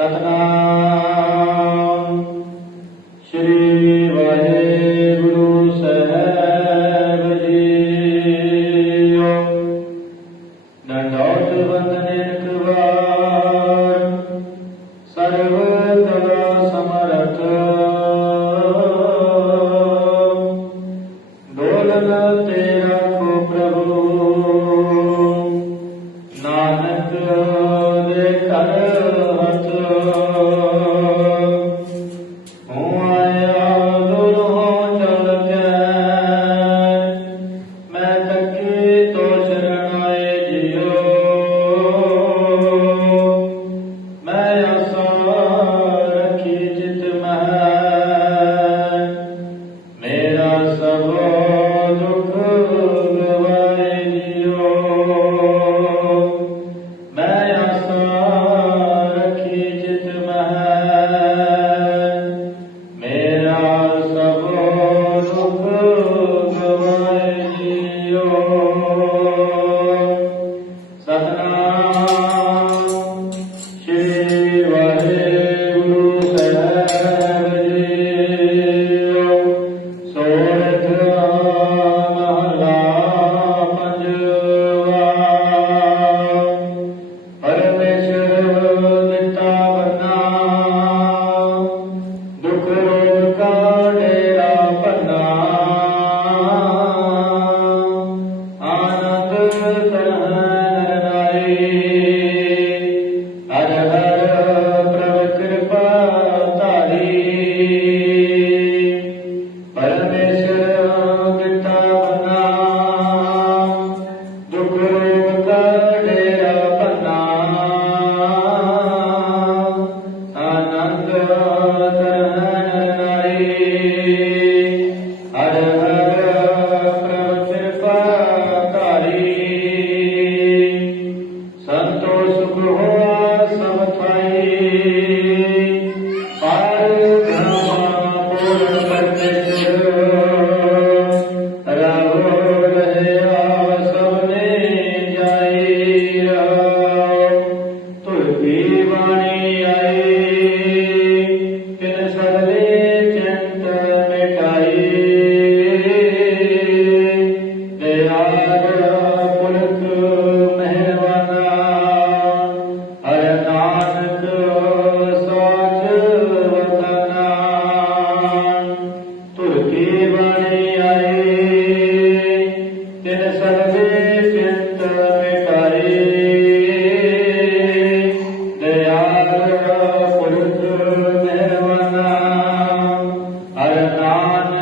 सतनाम। श्री वाहेगुरु साहब जी। दंडौत Gnade